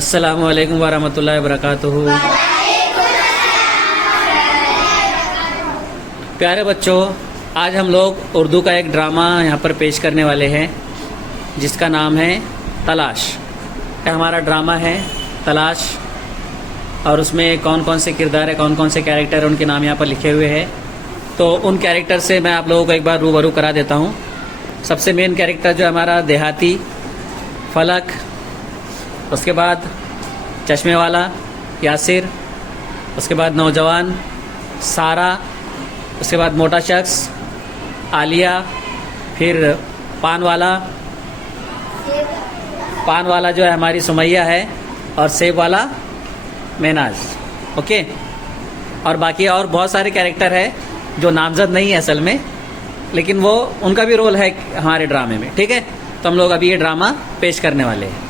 अस्सलामु अलैकुम वरहमतुल्लाहि वबरकातुहू। प्यारे बच्चों, आज हम लोग उर्दू का एक ड्रामा यहाँ पर पेश करने वाले हैं जिसका नाम है तलाश। यह हमारा ड्रामा है तलाश, और उसमें कौन कौन से किरदार है, कौन कौन से कैरेक्टर, उनके नाम यहाँ पर लिखे हुए हैं। तो उन कैरेक्टर से मैं आप लोगों को एक बार रूबरू करा देता हूँ। सबसे मेन कैरेक्टर जो हमारा देहाती फलक, उसके बाद चश्मे वाला यासिर, उसके बाद नौजवान सारा, उसके बाद मोटा शख्स आलिया, फिर पान वाला जो है हमारी सुमैया है, और सेब वाला मेनाज। ओके, और बाकी और बहुत सारे कैरेक्टर है जो नामजद नहीं है असल में, लेकिन वो उनका भी रोल है हमारे ड्रामे में। ठीक है, तो हम लोग अभी ये ड्रामा पेश करने वाले हैं।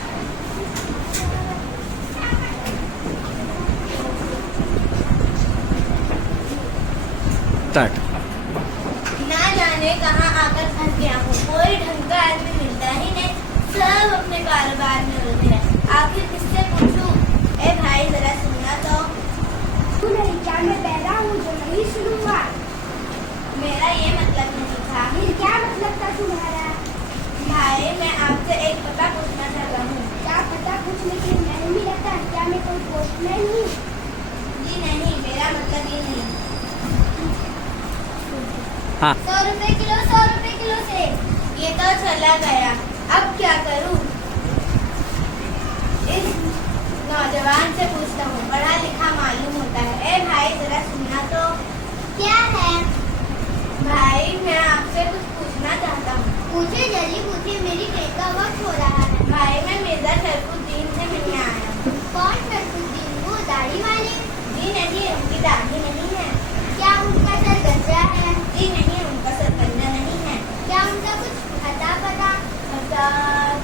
स्टार्ट। ना जाने कहाँ आकर फंस गया हूँ, कोई ढंग का आदमी मिलता ही नहीं, सब अपने कारोबार में उलझे हैं। आखिर किससे पूछूं? ए भाई जरा सुनना तो। तू नहीं, क्या मैं पैदा हूँ जो नहीं सुनूंगा? मेरा ये मतलब नहीं था। फिर क्या मतलब था तुम्हारा? भाई मैं आपसे एक पता पूछना चाहता हूँ। क्या पता पूछने के लिए नहीं मिला था? क्या मैं कोई पोस्टमैन हूँ? जी नहीं, मेरा मतलब ये नहीं। हाँ, 100 रुपए किलो से ये तो चला गया, अब क्या करूं? इस नौजवान से पूछता हूँ, पढ़ा लिखा मालूम होता है। ए भाई जरा सुनना तो। क्या है? भाई मैं आपसे कुछ पूछना चाहता हूँ। पूछे जल्दी पूछे, मेरी ट्रेन का वक्त हो रहा है। भाई मैं मिर्जा शरफुद्दीन से मिलने आया हूँ। कौन शरफुद्दीन? वो दाढ़ी वाले? जी नहीं, उनकी दाढ़ी नहीं है। क्या उनका सर गंजा है? जी नहीं, उनका सरपंजा नहीं है। क्या उनका कुछ अता पता?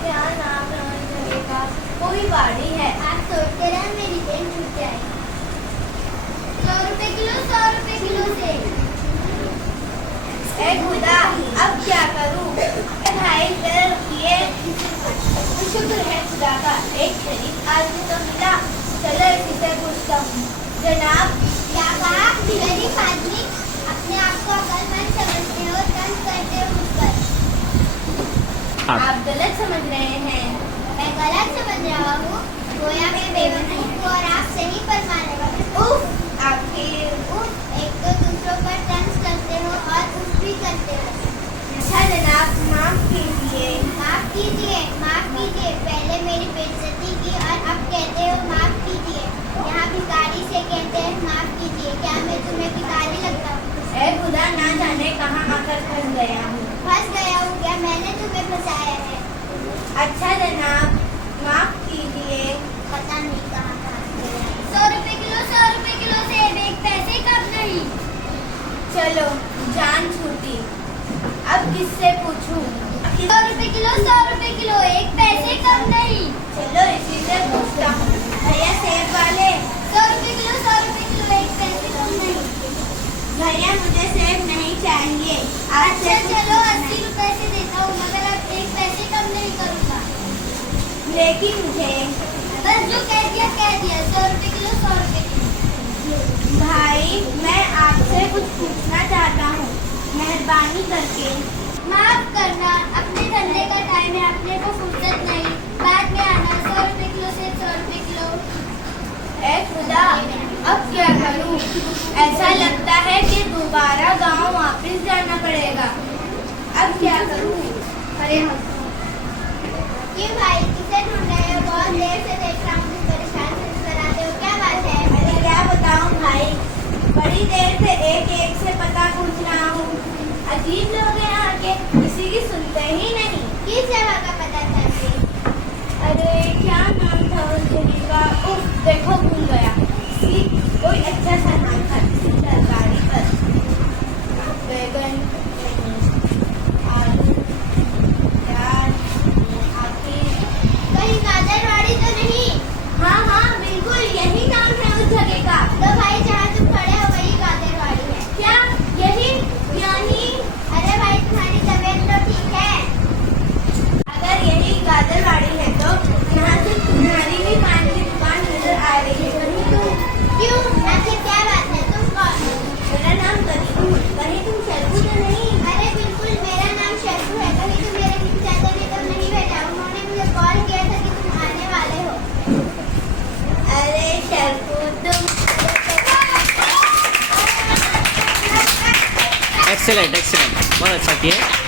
क्या नाम है उस जगह का? कोई बाड़ी है। आप सोचते रहे मेरी ट्रेन छूट जाएगी। 100 रुपए किलो से। ए खुदा, अब क्या करूं? ए भाई जरा रुकिए। शुक्र है खुदा का, एक शरीफ आदमी तो मिला। चलो इसी से पूछता हूँ। जनाब, क्या कहा? गरीब आदमी अपने आप को अक्लमंद समझते हो, तंज करते हो मुझ पर। आप गलत समझ रहे हैं। मैं गलत समझ रहा हूँ? गोया मैं बेवकूफ हूँ और आप सही फरमाने वाले। उफ, आखिर एक तो दूसरों पर तंज करते हो और उफ भी करते हो। अच्छा जनाब, माफ कीजिए। माफ कीजिए, माफ कीजिए। पहले मेरी बेइज्जती की और अब कहते हो माफ कीजिए। यहाँ भिखारी से कहते हैं माफ कीजिए। क्या मैं तुम्हें भिखारी लगता हूँ? ए खुदा, ना जाने कहाँ आकर फंस गया हूँ। फंस गया हूँ क्या? मैंने तुम्हें फंसाया है। अच्छा जनाब, माफ कीजिए। पता नहीं कहाँ फंस गया। 100 रुपए किलो से एक पैसे कम नहीं। चलो, जान छूटी। अब किससे पूछूं? 100 रुपए किलो, एक पैसे कम नहीं। चलो इसी से पूछता हूँ। भैया सेब वाले। 100 रुपए किलो, एक पैसे कम नहीं। भैया मुझे सेब नहीं चाहिए। अच्छा चलो 80 रुपए से देता हूँ, मगर अब एक पैसे कम नहीं करूँगा। लेकिन मुझे बस जो कह दिया 100 रुपए किलो। भाई मैं आपसे कुछ पूछना चाहता हूँ, मेहरबानी करके। माफ करना, अपने धंधे का टाइम है, अपने को फुर्सत नहीं, बाद में आना। 100 रुपए किलो से 100 रुपए किलो। ए खुदा, अब क्या करूँ? ऐसा लगता है कि दोबारा गांव वापस जाना पड़ेगा। अब क्या करूँ? अरे ये भाई किसे ढूंढ रहे हो? बहुत देर से देख रहा हूँ, तुम परेशान से नजर आते हो, क्या बात है? अरे क्या बताऊँ भाई, बड़ी देर से एक से पता पूछ रहा हूँ। अजीब लोग हैं यहाँ के, किसी की सुनते ही नहीं। किस जगह का पता चाहिए? अरे क्या नाम था उस जगह का? उफ, देखो भूल गया। कोई अच्छा सा नाम था, किसी सरकारी पर। बैगन नहीं, आलू, प्याज, आखिर कहीं गाजरवाड़ी तो नहीं? हाँ हाँ बिल्कुल, यही नाम है उस जगह का। तो भाई जहाँ तुम खड़े हो वही गाजरवाड़ी है। क्या यही? यानी अरे भाई तुम्हारी तबीयत तो ठीक है? अगर एक्सेलेंट एक्सेलेंट, बहुत अच्छा किए।